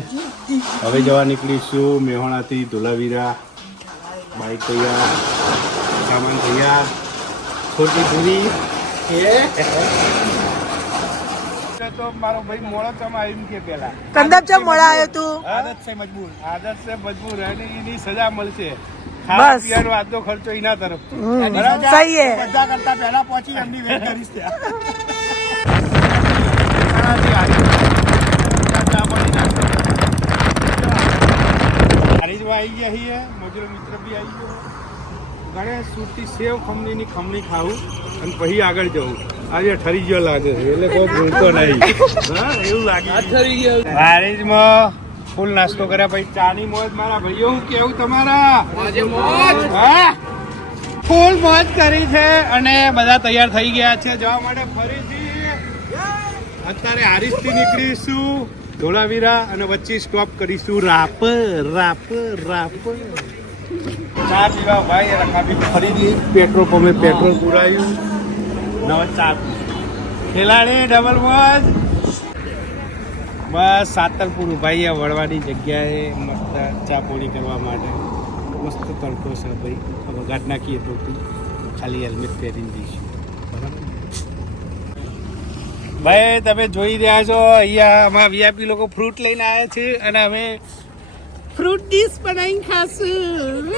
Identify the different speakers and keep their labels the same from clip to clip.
Speaker 1: હવે જવા નીકળીશું મેહોણાથી ધોલાવીરા. બાઈક તૈયાર સામાન તૈયાર. છોટી પૂરી. તો મારો ભાઈ ચમ એમ કે પેલા.
Speaker 2: કંદપ ચમ મળા આવ્યો તું?
Speaker 1: આદત છે મજબૂર આદત છે મજબૂર અને એની સજા મળશે.
Speaker 2: બસ.
Speaker 1: ખાવા પીવાનો ખર્ચો એના તરફ
Speaker 2: સહી હે
Speaker 3: બધા કરતા પહેલા પહોંચી એમની વેટ કરીશ ત્યાં
Speaker 1: હરીશભાઈ આવી ગયા છીએ મજૂર મિત્ર બી આવી ગયો ગણેશ સુરતી સેવ ખમણીની ખમણી ખાવું અને પછી આગળ જવું આજે ઠરી ગયો લાગે છે એટલે કોઈ ભૂલતો નહીં. હા એવું લાગે હરીશમાં ફૂલ નાસ્તો કર્યા પછી ચાની મોજ મારા ભાઈઓ હું કેવું તમારા? હા? ફૂલ મોજ કરી છે અને બધા તૈયાર થઈ ગયા છે. જવા માટે ફરીથી અત્યારે હારીસથી નીકળીશું ધોળાવીરા અને વચ્ચે સ્ટોપ કરીશું. રાપર રાપર રાપર. ચા પીવા ભાઈ રકાબી ખરીદી પેટ્રોલ પંપે પેટ્રોલ પુરાયું. નવા ચા. ખેલાડી ડબલ બસ બસ સાતરપુર ભાઈ આ વળવાની જગ્યાએ મસ્ત ચા પોણી કરવા માટે. મસ્ત તડકો છે ભાઈ. હવે ગાંઠ નાખીએ તો ખાલી હેલ્મેટ પહેરીને બરાબર ભાઈ તમે જોઈ રહ્યા છો અહીંયા અમારા વીઆઈપી લોકો ફ્રૂટ લઈને આવ્યા છે અને અમે ફ્રૂટ ડીશ બનાવીને ખાશું.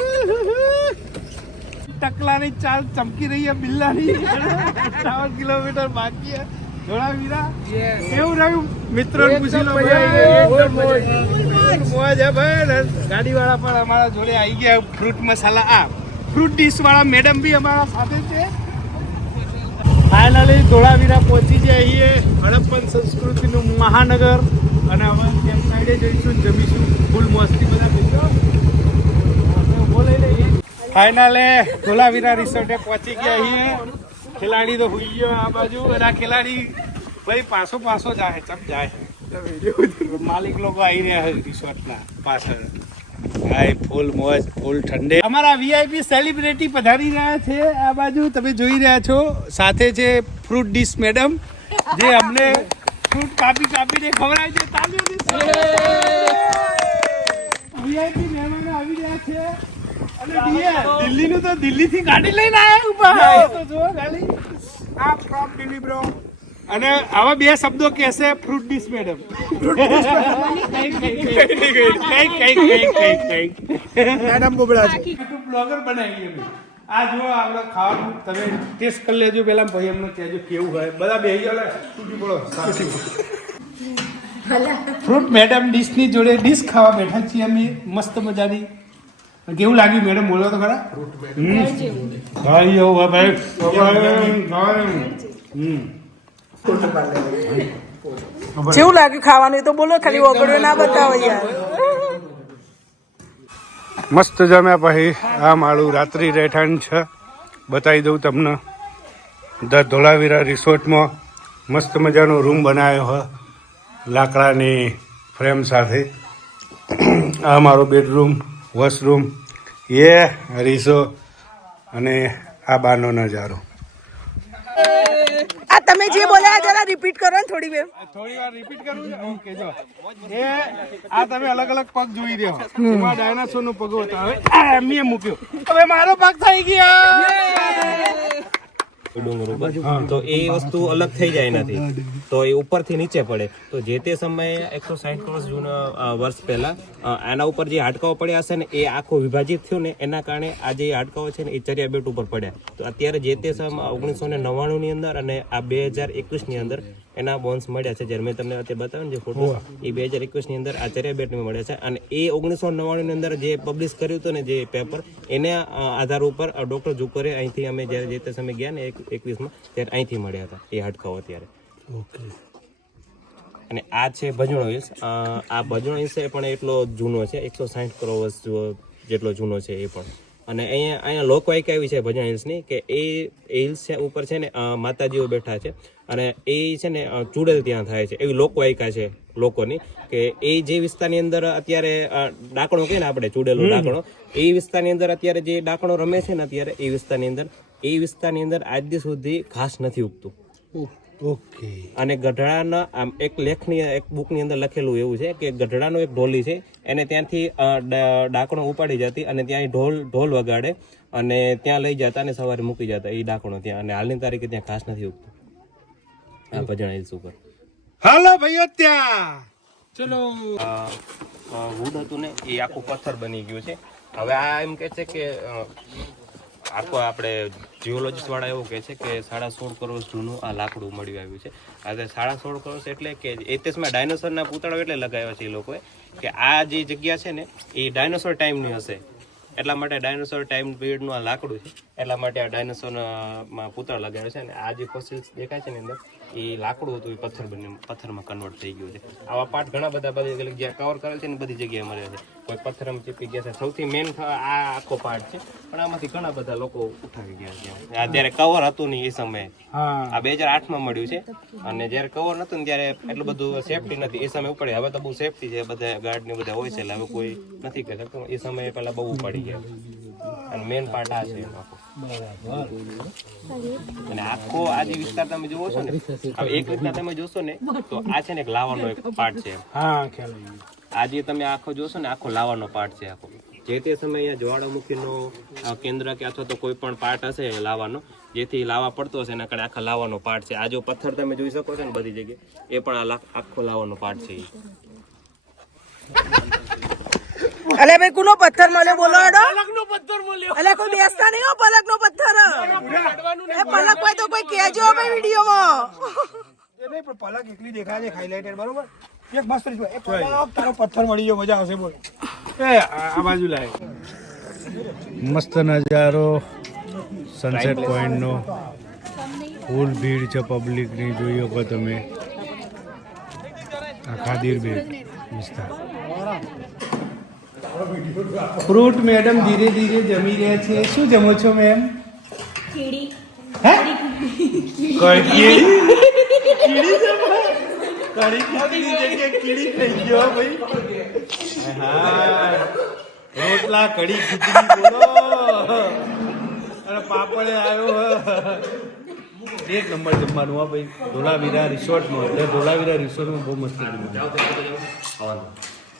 Speaker 1: ટકલાની ચાલ ચમકી રહી છે બિલ્લાની. અઠાવન કિલોમીટર બાકી છે. ધોળાવીરા કેવું રહ્યું? મિત્રો પૂછી લો મોજ ભાઈ. ગાડી વાળા પણ અમારા જોડે આવી ગયા ફ્રૂટ મસાલા. આ ફ્રૂટ ડીશ વાળા મેડમ બી અમારા સાથે છે. ફાઇનલી ધોળાવીરા પહોંચી જાય છીએ હડપ્પન સંસ્કૃતિનું મહાનગર. અને હવે ત્યાં જઈશું જમીશું. ફૂલ મસ્તી બધા ફાઇનલે ધોલાવીરા રિસોર્ટે પહોંચી ગયા છીએ. ખેલાડી તો હોઈ ગયો આ બાજુ. અને આ ખેલાડી ભાઈ પાછો પાછો જાય, ચમ જાય. માલિક લોકો આવી રહ્યા છે રિસોર્ટના પાછળ. હાય ફૂલ મોજ, ફૂલ ઠંડે. અમારા વીઆઈપી સેલિબ્રિટી પધારી રહ્યા છે આ બાજુ. તમે જોઈ રહ્યા છો, સાથે છે ફ્રૂટ ડીશ મેડમ જે અમને ફ્રૂટ કાપી કાપીને ખવડાવે છે તાલીઓ વીઆઈપી મહેમાનો આવી રહ્યા છે. અને ડીએ દિલ્હીનું તો દિલ્હીથી ગાડી લઈને આવ્યા ઊભા તો આ ફ્રોમ દિલ્હી બ્રો અને આવા બે શબ્દો કહેશે ફ્રૂટ ડીશ મેડમ
Speaker 3: મેડમ બોબડા છે
Speaker 1: બ્લોગર બનાવી અમે. આ જો આપણે ખાવાનું તમે ટેસ્ટ કરી લેજો. પેલા ભાઈ અમને કહેજો કેવું હોય. બધા બેહી જાઓ લે, તૂટી પડો. ફ્રૂટ મેડમ ડીશની જોડે ડીશ ખાવા બેઠા છીએ અમે. મસ્ત મજાની. કેવું લાગ્યું મેડમ? બોલો તો ખરા. ભાઈ ભાઈ.
Speaker 2: જેવું. લાગ્યું ખાવાનું તો બોલો ખાલી ઓગળ્યો ના બતાવો યાર.
Speaker 1: મસ્ત જમ્યા પછી આ મારું રાત્રિ રહેઠાણ છે. બતાવી દઉં તમને. ધ ધોળાવીરા રિસોર્ટમાં મસ્ત મજાનો રૂમ બનાવ્યો હોય લાકડાની ફ્રેમ સાથે આ મારો બેડરૂમ વોશરૂમ એ રીસો અને આ બારનો નજારો.
Speaker 2: આ તમે જે બોલ્યા જરા રિપીટ કરો ને થોડી વાર.
Speaker 1: થોડી વાર રિપીટ કરું છે. ઓકે જો એ આ તમે અલગ અલગ પગ જોઈ રહ્યો એમાં ડાયનાસોર નો પગ હતો. હવે મેં મૂક્યો. હવે મારો પગ થઈ ગયો.
Speaker 4: ડુંગર ઉપર તો એ વસ્તુ અલગ થઈ જાય એનાથી. તો એ ઉપરથી નીચે પડે. તો જે તે સમયે એકસો સાઠ કરોડ જૂના વર્ષ પહેલા આના ઉપર જે હાડકાઓ પડ્યા હશે ને એ આખો વિભાજિત થયું ને એના કારણે આ જે હાડકાઓ છે ને એ ચરિયા બેટ ઉપર પડ્યા. તો અત્યારે જે તે સમય ઓગણીસો ને નવ્વાણું ની અંદર અને આ બે હજાર એકવીસની અંદર એના બોન્સ મળ્યા છે. જ્યારે મેં તમને અત્યારે બતાવ્યો જે ફોટો એ બે હજાર એકવીસની અંદર આચાર્ય ચરિયા બેટ મળ્યા છે. અને એ ઓગણીસો નવ્વાણું ની અંદર જે પબ્લિશ કર્યું હતું ને જે પેપર એને આધાર ઉપર ડોક્ટર જુકરે અહીંથી અમે જ્યારે જે તે સમય ગયા ને એક એકવીસમાં ત્યારે અહીંથી મળ્યા હતા. એ હાડકાઓ અત્યારે. અને આ છે ભજણો હિલ્સ આ ભજણો હિલ્સ પણ એટલો જૂનો છે. એકસો સાઠ કરોડ વર્ષ જેટલો જૂનો છે એ પણ. અને અહીંયા અહીંયા લોકવાયકા એવી છે ભજન હિલ્સની કે એ હિલ્સ છે ઉપર છે ને માતાજીઓ બેઠા છે. અને એ છે ને ચૂડેલ ત્યાં થાય છે. એવી લોકવાયકા છે લોકોની કે એ જે વિસ્તારની અંદર અત્યારે ડાકણો કહે ને આપણે ચૂડેલો ડાકણો એ વિસ્તારની અંદર અત્યારે જે ડાકણો રમે છે ને અત્યારે એ વિસ્તારની અંદર એ વિસ્તારની અંદર આજ સુધી ઘાસ નથી ઉગતું.
Speaker 1: ઓકે.
Speaker 4: અને ગઢડાના આમ એક લેખની એક બુકની અંદર લખેલું એવું છે કે ગઢડાનો એક ઢોલી છે એને ત્યાંથી ડાકણો ઉપાડી જતી અને ત્યાં ઢોલ ઢોલ વગાડે અને ત્યાં લઈ જતા અને સવારે મૂકી જતા એ ડાકણો ત્યાં. અને હાલની તારીખે ત્યાં ઘાસ નથી ઉગતું. આ ભજણ હિલ્સ ઉપર.
Speaker 1: હાલો ભાઈઓ ત્યાં! ચલો.
Speaker 4: વુડ હતું ને એ આખું પથ્થર બની ગયું છે. હવે આ એમ કે છે કે આખો આપણે જીઓલોજીસ્ટ વાળા એવું કહે છે કે સાડા સોળ કરોડ જૂનું આ લાકડું મળી આવ્યું છે. આજે સાડા સોળ કરોડ એટલે કે એતેસમાં ડાયનોસરના પૂતળો એટલે લગાવ્યા છે એ લોકોએ કે આ જે જગ્યા છે ને, એ ડાયનોસોર ટાઈમની હશે. એટલા માટે ડાયનોસોર ટાઈમ પીરિયડનું આ લાકડું છે. એટલા માટે આ ડાયનોસોરમાં પૂતળા લગાવ્યા છે અને આ જે ફોસિલ્સ દેખાય છે ને અંદર, એ લાકડું હતું, એ પથ્થર બની પથ્થરમાં કન્વર્ટ થઈ ગયું છે. આવા પાર્ટ ઘણા બધા બધી જગ્યાએ કવર કરેલ છે ને બધી જગ્યાએ મળ્યા છે. કોઈ પથ્થરમાં ચીપી ગયા છે. સૌથી મેઇન આ આખો પાર્ટ છે. પણ આમાંથી ઘણા બધા લોકો ઉઠાવી ગયા છે. અત્યારે કવર હતું નહીં એ સમયે. આ બે હજાર આઠમાં મળ્યું છે. અને જ્યારે કવર નતું ને ત્યારે એટલું બધું સેફટી નથી. એ સમય ઉપડે. હવે તો બહુ સેફટી છે. બધા ગાર્ડ ને બધા હોય છે એટલે હવે કોઈ નથી કરી શકતો એ સમયે પહેલા બહુ ઉપાડી ગયા. અને મેન પાર્ટ આ છે અને આખો આ જે વિસ્તાર તમે જોવો છો ને હવે એક વિસ્તાર તમે જોશો ને તો આ છે ને એક લાવાનો એક પાર્ટ છે
Speaker 1: હા ખ્યાલ આવી ગયો.
Speaker 4: આ જે તમે આખો જોશો ને આખો લાવાનો પાર્ટ છે આખો. જે તે સમયે અહીંયા જ્વાળામુખીનો કેન્દ્ર કે અથવા તો કોઈ પણ પાર્ટ હશે લાવાનો જેથી લાવા પડતો હશે એના કારણે આખા લાવાનો પાર્ટ છે. આ જો પથ્થર તમે જોઈ શકો છો ને બધી જગ્યાએ એ પણ આ આખો લાવાનો પાર્ટ છે.
Speaker 2: અલે ભાઈ કુનો પથ્થર મળ્યો? બોલો હેડો. અલે કોઈ બેસતા નહીં હો પલકનો પથ્થર. એ પલક કોઈ તો કોઈ કહેજો ભાઈ વિડીયોમાં.
Speaker 3: એ નહીં પણ પલક એકલી દેખાય છે હાઇલાઇટર બરોબર? એક રીત એક તારો પથ્થર મળી ગયો મજા આવશે બોલ.
Speaker 1: એ આ બાજુ લાય. મસ્ત નજારો સનસેટ પોઈન્ટનો ફૂલ ભીડ છે પબ્લિકની જોઈ શકો તમે. આ ખાદીર વિસ્તાર ફ્રૂટ મેડમ ધીરે ધીરે જમી રહ્યા છે. શું જમો છો મેમ? કીડી. કીડી? કીડી જમો? કઢી ખીચડી જગ્યાએ કીડી થઈ ગયો ભાઈ. હા. રોટલા કઢી ખીચડી બોલો. અને પાપડે આવ્યો. એક નંબર જમવાનું હા ભાઈ. ધોળાવીરા રિસોર્ટમાં. એટલે ધોળાવીરા રિસોર્ટમાં બહુ મસ્ત જમવાનું
Speaker 4: ખાવાનું.